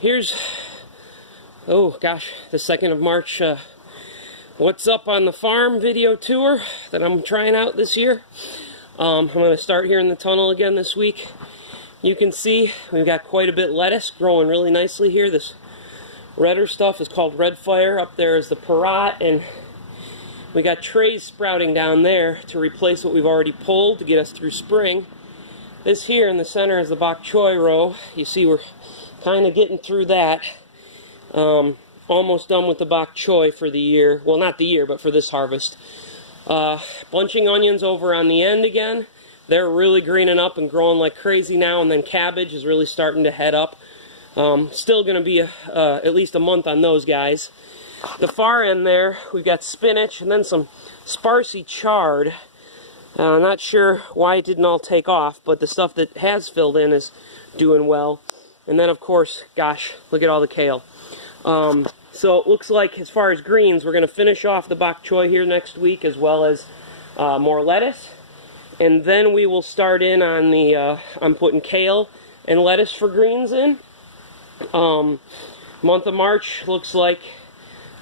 Here's, oh gosh, the 2nd of March, what's up on the farm video tour that I'm trying out this year. I'm going to start here in the tunnel again this week. You can see we've got quite a bit of lettuce growing really nicely here. This redder stuff is called red fire. Up there is the Parat, and we got trays sprouting down there to replace what we've already pulled to get us through spring. This here in the center is the bok choy row. You see we're kind of getting through that. Almost done with the bok choy for the year. Well, not the year, but for this harvest. Bunching onions over on the end again. They're really greening up and growing like crazy now, and then cabbage is really starting to head up. Still going to be at least a month on those guys. The far end there, we've got spinach and then some sparsely chard. I'm not sure why it didn't all take off, but the stuff that has filled in is doing well. And then, of course, gosh, look at all the kale. So it looks like, as far as greens, we're going to finish off the bok choy here next week, as well as more lettuce. And then we will start in on the, I'm putting kale and lettuce for greens in. Month of March looks like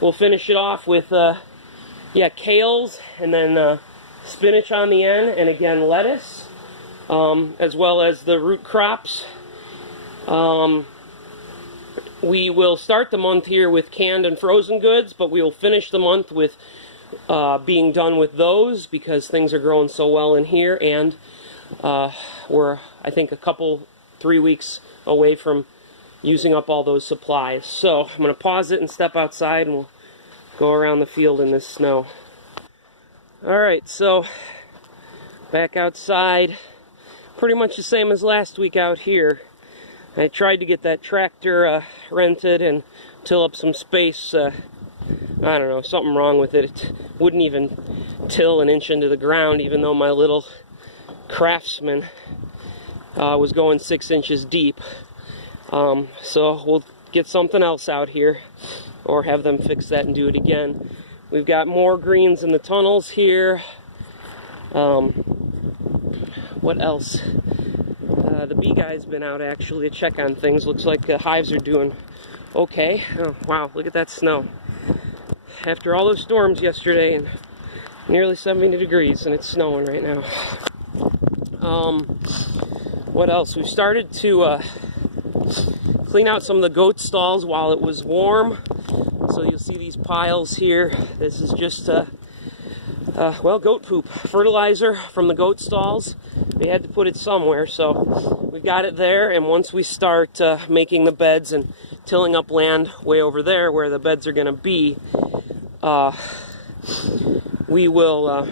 we'll finish it off with, kales, and then spinach on the end, and again lettuce, as well as the root crops. We will start the month here with canned and frozen goods, but we will finish the month with being done with those because things are growing so well in here, and we're, I think, 3 weeks away from using up all those supplies. So I'm going to pause it and step outside, and we'll go around the field in this snow. Alright, so back outside, pretty much the same as last week out here. I tried to get that tractor rented and till up some space. I don't know, something wrong with it. It wouldn't even till an inch into the ground, even though my little Craftsman was going 6 inches deep. So we'll get something else out here, or have them fix that and do it again. We've got more greens in the tunnels here. What else? The bee guy's been out actually to check on things. Looks like the hives are doing okay. Oh, wow, look at that snow. After all those storms yesterday and nearly 70 degrees, and it's snowing right now. What else? We've started to clean out some of the goat stalls while it was warm. So you'll see these piles here. This is just, goat poop. Fertilizer from the goat stalls. They had to put it somewhere, so we've got it there. And once we start making the beds and tilling up land way over there where the beds are going to be, we will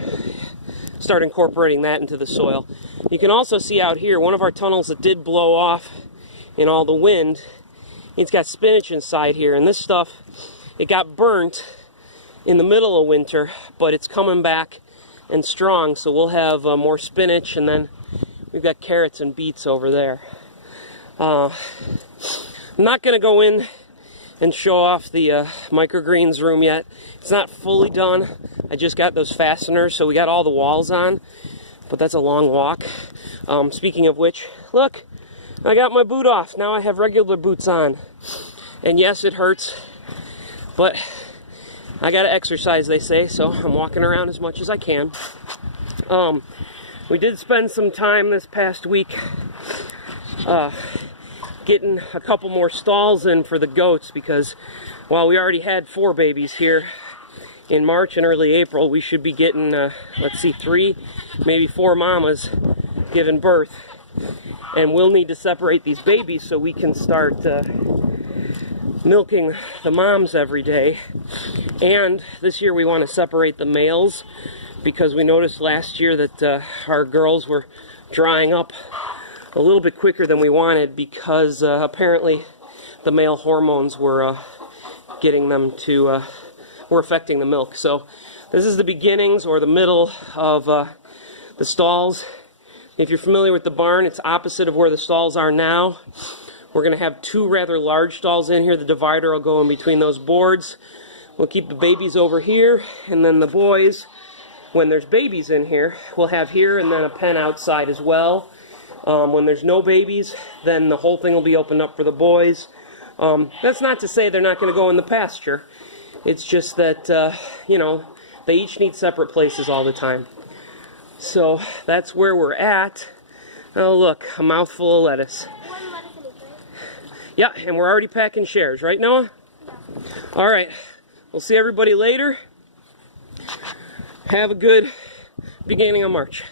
start incorporating that into the soil. You can also see out here, one of our tunnels that did blow off in all the wind, it's got spinach inside here, and this stuff, it got burnt in the middle of winter, but it's coming back and strong, so we'll have more spinach, and then we've got carrots and beets over there. I'm not going to go in and show off the microgreens room yet. It's not fully done. I just got those fasteners, so we got all the walls on, but that's a long walk. Speaking of which, look, I got my boot off. Now I have regular boots on. And yes, it hurts, but I gotta exercise, they say, so I'm walking around as much as I can. We did spend some time this past week getting a couple more stalls in for the goats, because while we already had 4 babies here in March and early April, we should be getting, 3, maybe 4 mamas giving birth. And we'll need to separate these babies so we can start milking the moms every day. And this year we want to separate the males, because we noticed last year that our girls were drying up a little bit quicker than we wanted, because apparently the male hormones were getting them to were affecting the milk. So this is the beginnings or the middle of the stalls. If you're familiar with the barn, it's opposite of where the stalls are now. We're going to have 2 rather large stalls in here. The divider will go in between those boards. We'll keep the babies over here, and then the boys, when there's babies in here, we'll have here, and then a pen outside as well. When there's no babies, then the whole thing will be opened up for the boys. That's not to say they're not going to go in the pasture. It's just that, you know, they each need separate places all the time. So that's where we're at. Oh, look, a mouthful of lettuce. Yeah, and we're already packing shares, right, Noah? Yeah. All right, we'll see everybody later. Have a good beginning of March.